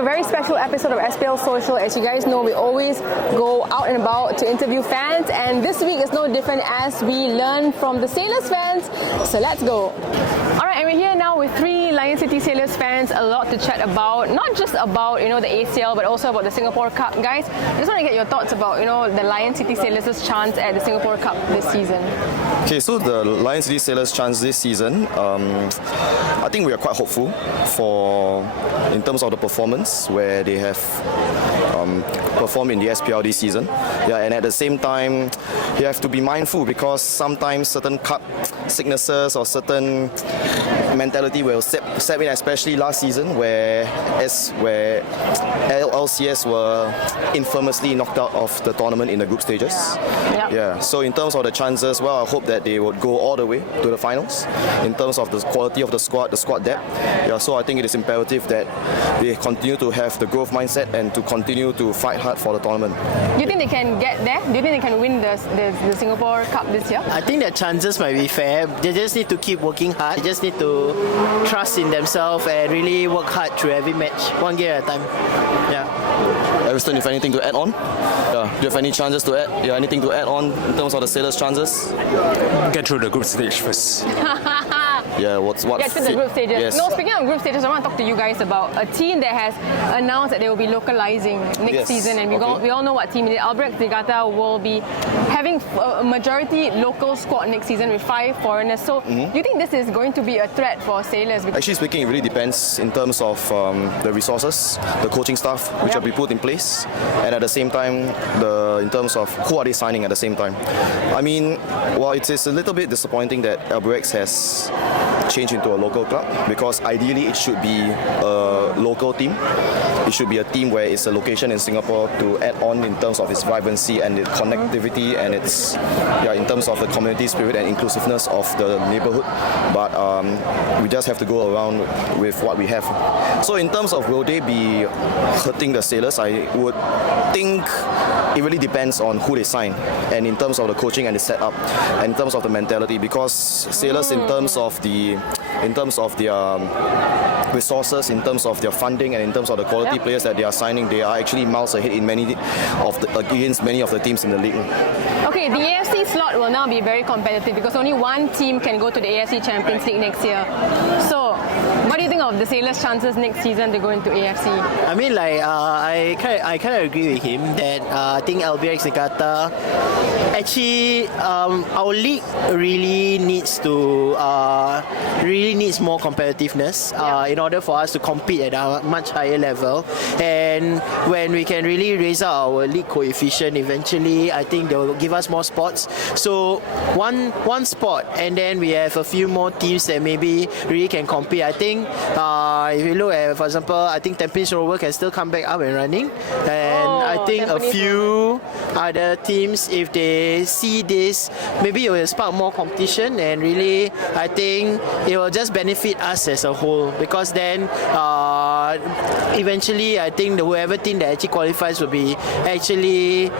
a very special episode of SPL Social. As you guys know, we always go out and about to interview fans, and this week is no different as we learn from the Sailors fans. So let's go. Alright, and we're here now with three Lion City Sailors fans. A lot to chat about, not just about the ACL, but also about the Singapore Cup. Guys, I just want to get your thoughts about the Lion City Sailors' chance at the Singapore Cup this season. Okay, so the Lion City Sailors' chance this season, I think we are quite hopeful in terms of the performance where they have performed in the SPL this season. Yeah, and at the same time, you have to be mindful because sometimes certain cup sicknesses or certain mentality will step in, especially last season where LCS were infamously knocked out of the tournament in the group stages. Yeah. So in terms of the chances, well, I hope that they would go all the way to the finals. In terms of the quality of the squad depth. Yeah, so I think it is imperative that they continue to have the growth mindset and to continue to fight hard for the tournament. Do you think they can get there? Do you think they can win the Singapore Cup this year? I think their chances might be fair. They just need to keep working hard. They just need to trust in themselves and really work hard through every match, one game at a time. Yeah. Ariston, if anything to add on? Yeah. Do you have any chances to add? Yeah, anything to add on in terms of the Sailors' chances? Get through the group stage first. Yeah, what? Get to the group stages. Yes. No, speaking of group stages, I want to talk to you guys about a team that has announced that they will be localizing next season, and we all know what team it is. Albrecht Regatta will be having a majority local squad next season with 5 foreigners. So, do you think this is going to be a threat for Sailors? Actually speaking, it really depends in terms of the resources, the coaching staff which will be put in place, and at the same time, in terms of who are they signing at the same time. I mean, well, it is a little bit disappointing that Albrecht has changed into a local club because ideally it should be a local team. It should be a team where it's a location in Singapore to add on in terms of its vibrancy and its connectivity and its in terms of the community spirit and inclusiveness of the neighborhood. But we just have to go around with what we have. So in terms of will they be hurting the Sailors, I would think it really depends on who they sign and in terms of the coaching and the setup and in terms of the mentality, because Sailors in terms of their resources, in terms of their funding and in terms of the quality players that they are signing, they are actually miles ahead in against many of the teams in the league. Okay, the AFC slot will now be very competitive because only one team can go to the AFC Champions League next year. So, what do you think of the Sailors' chances next season to go into AFC? I mean, I kind of agree with him that I think Albrecht Regatta actually our league really needs more competitiveness in order for us to compete at a much higher level. And when we can really raise our league coefficient, eventually I think they will give us more spots. So one spot, and then we have a few more teams that maybe really can compete. I think if you look at, for example, I think Tampines Rover can still come back up and running, and I think a few other teams, if they see this, maybe it will spark more competition, and really I think it will just benefit us as a whole, because then eventually I think whoever team that actually qualifies will be actually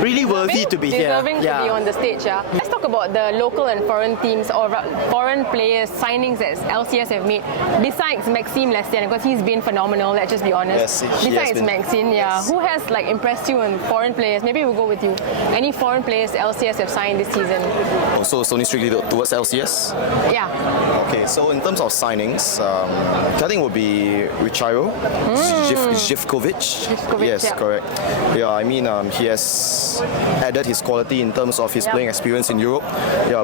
really worthy to be here. Deserving to be on the stage. Let's talk about the local and foreign teams or foreign players signings that LCS have made. Besides Maxime Lestienne, because he's been phenomenal, let's just be honest. Yes, besides Maxime, who has impressed you in foreign players? Maybe we'll go with you. Any foreign players LCS have signed this season? Oh, so it's only strictly towards LCS? Yeah. Okay, so in terms of signings, I think it would be Richaro, Zivkovic. Yes, correct. Yeah, I mean, he has added his quality in terms of his playing experience in Europe,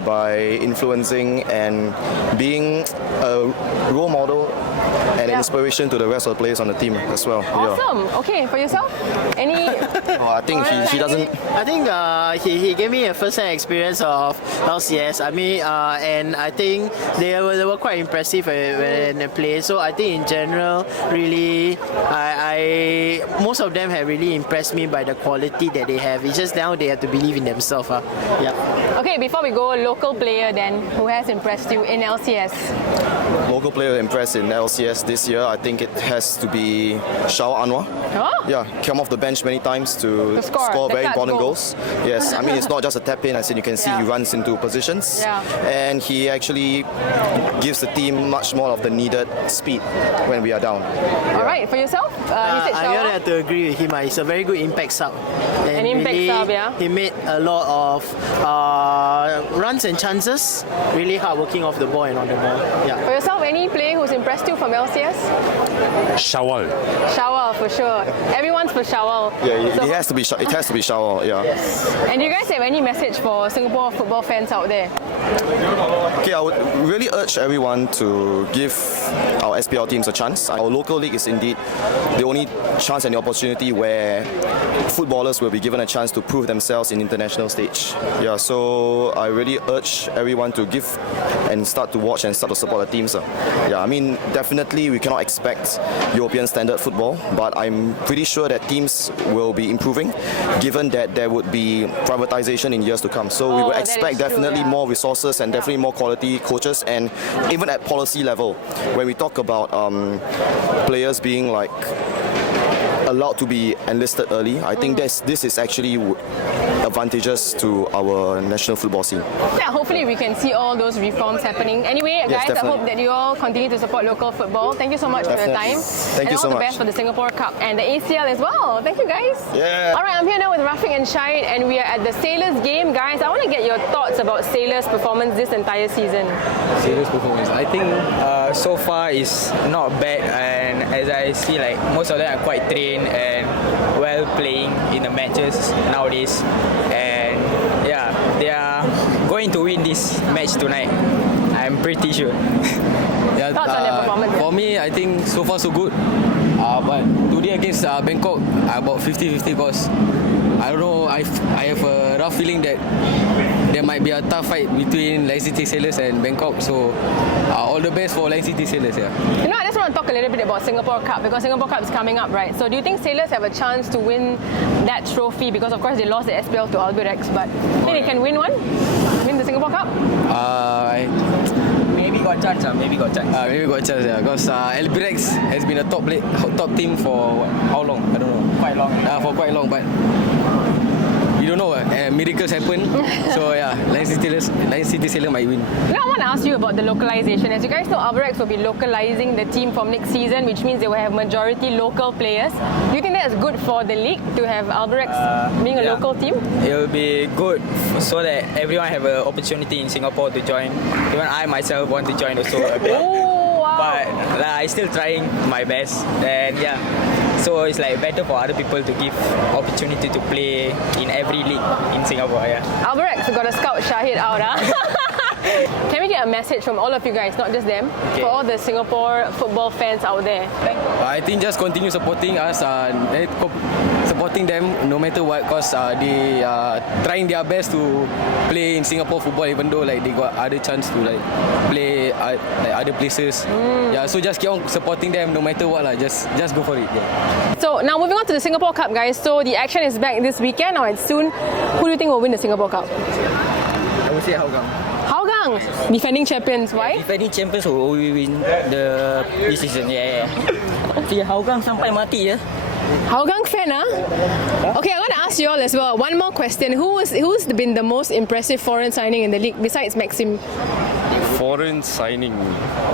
by influencing and being a role model and an inspiration to the rest of the players on the team as well. Awesome. Okay, for yourself, any? I think he doesn't. I think he gave me a first-hand experience of LCS. I mean, and I think they were quite impressive when they played. So I think in general, really, most of them have really impressed me by the quality that they have. It's just now they have to believe in themselves. Okay, before we go, local player then, who has impressed you in LCS? local player to impress in LCS this year, I think it has to be Shawar Anwar. Oh? Yeah, came off the bench many times to score the very clutch important goals. goals. Yes, I mean it's not just a tap in. As in you can see, he runs into positions, and he actually gives the team much more of the needed speed when we are down. All right, for yourself, he said I Shawar. have to agree with him. He's a very good impact sub. An impact sub, yeah. He made a lot of runs and chances. Really hard working off the ball and on the ball. Yeah. For yourself, any player who's impressed you from LCS? Shawal. Shawar, for sure. Everyone's for Shawar. Yeah, So- it has to be. It has to be Shawar. Yeah. And do you guys have any message for Singapore football fans out there? Okay, I would really urge everyone to give our SPL teams a chance. Our local league is indeed the only chance and the opportunity where footballers will be given a chance to prove themselves in international stage. Yeah, so I really urge everyone to give and start to watch and start to support the teams. Yeah, I mean, definitely we cannot expect European standard football, but I'm pretty sure that teams will be improving given that there would be privatization in years to come. So we would that is expect true, definitely yeah. more resources and definitely more quality coaches, and even at policy level, when we talk about players being like allowed to be enlisted early, I think this is actually advantageous to our national football scene. Yeah, hopefully we can see all those reforms happening. Anyway, Yes, guys, I definitely. hope that you all continue to support local football. Thank you so much for your Definitely. time. Thank you all so the much. best for the Singapore Cup and the ACL as well. Thank you, guys. Yeah. All right, I'm here now with Rafiq and Shahid, and we are at the Sailors game. Guys, I want to get your thoughts about Sailors' performance this entire season. Serious performance. I think so far is not bad, and as I see, like most of them are quite trained and well playing in the matches nowadays, and yeah, they are going to win this match tonight. I'm pretty sure. Yeah, Thoughts on their performance? For me, I think so far so good. But today against Bangkok, about 50-50 because I don't know. I have a rough feeling that there might be a tough fight between Lion City Sailors and Bangkok. So all the best for Lion City Sailors. Yeah. You know, I just want to talk a little bit about Singapore Cup because Singapore Cup is coming up, right? So do you think Sailors have a chance to win that trophy? Because of course they lost the SPL to Albirex, but think they can win one? Win the Singapore Cup? Maybe got chance. Maybe got chance. Maybe got a chance. Yeah, because Albirex has been a top team for how long? I don't know. Quite long. For quite long, but you don't know. Miracles happen. So yeah, Lion City Sailors might win. Now I want to ask you about the localization. As you guys know, Albirex will be localizing the team from next season, which means they will have majority local players. Do you think that's good for the league to have Albirex being a yeah. local team? It will be good so that everyone have an opportunity in Singapore to join. Even I myself want to join also. Oh, wow. But I still trying my best, and yeah, so it's like better for other people to give opportunity to play in every league in Singapore. Yeah. Albirex got to scout Shahid out, Can we get a message from all of you guys, not just them, Okay. for all the Singapore football fans out there? I think just continue supporting us, supporting them no matter what, because they are trying their best to play in Singapore football, even though like they got other chance to like play like other places. Yeah, so just keep on supporting them no matter what, just go for it. Yeah. So now moving on to the Singapore Cup, guys. So the action is back this weekend or it's soon. Who do you think will win the Singapore Cup? I would say Hougang. Hougang, defending champions. Why? Defending champions will always win this season. Yeah. See Hougang sampai mati ya. Hougang fan, Okay, I want to ask you all as well. One more question: who's been the most impressive foreign signing in the league besides Maxim? Foreign signing.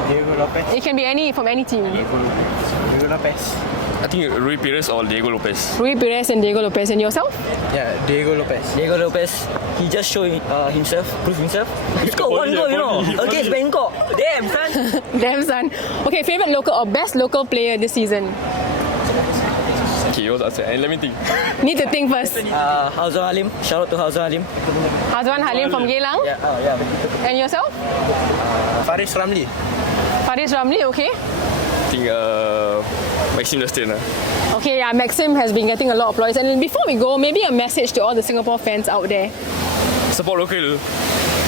Diego Lopez. It can be from any team. Diego Lopez. I think Rui Perez or Diego Lopez. Rui Perez and Diego Lopez. And yourself? Yeah, Diego Lopez. Diego Lopez. He just showed prove himself. He scored one goal, you know, against Bangkok. Damn, son. Damn, son. Okay, favorite local or best local player this season? Okay, what's answer? Let me think. Need to think first. Hazwan Halim. Shout out to Hazwan Halim. Hazwan Halim from Geylang. Yeah. And yourself? Faris Ramli. Faris Ramli, okay. I think Maxim Justin. Okay, yeah, Maxim has been getting a lot of applause. And before we go, maybe a message to all the Singapore fans out there. Support local.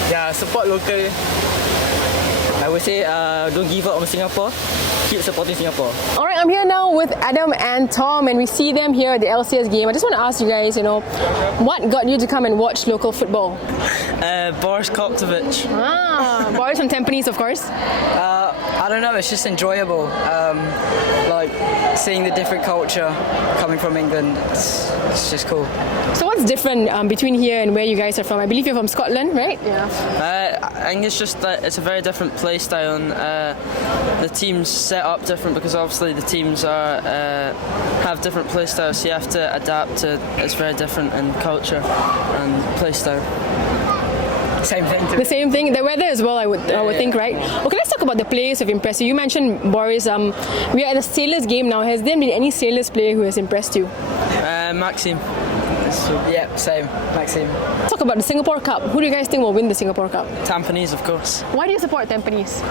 Yeah, support local. I would say don't give up on Singapore. Keep supporting Singapore. All right, I'm here now with Adam and Tom, and we see them here at the LCS game. I just want to ask you guys, what got you to come and watch local football? Boris Koptovic. Boris from Tampines, of course. I don't know, it's just enjoyable. Like seeing the different culture coming from England, it's just cool. So what's different between here and where you guys are from? I believe you're from Scotland, right? I think it's just that it's a very different play style, and the teams set up different because obviously the teams have different play styles, so you have to adapt to. It's very different in culture and play style. Same thing. The same thing. The weather as well, I would think, right? Okay, let's talk about the players who have impressed you. You mentioned Boris. We are at the Sailors game now. Has there been any Sailors player who has impressed you? Maxime. Yeah, same. Maxime. Let's talk about the Singapore Cup. Who do you guys think will win the Singapore Cup? Tampines, of course. Why do you support Tampines?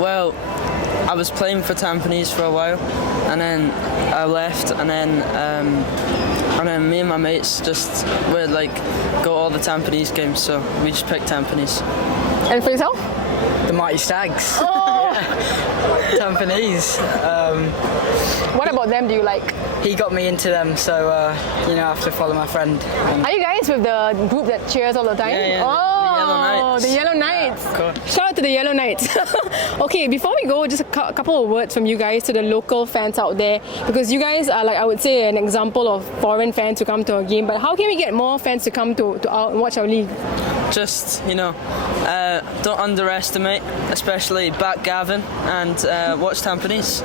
Well, I was playing for Tampines for a while, and then I left, and then me and my mates just would go all the Tampines games, so we just picked Tampines. And for yourself? The Mighty Stags. Oh! Tampines. What about them do you like? He got me into them, so I have to follow my friend. Are you guys with the group that cheers all the time? Yeah. Oh, the Yellow Knights. Of course. Shout out to the Yellow Knights. Okay, before we go, just a couple of words from you guys to the local fans out there, because you guys are, I would say, an example of foreign fans who come to our game. But how can we get more fans to come to watch our league? Just, don't underestimate, especially back Gavin, and watch Tampines.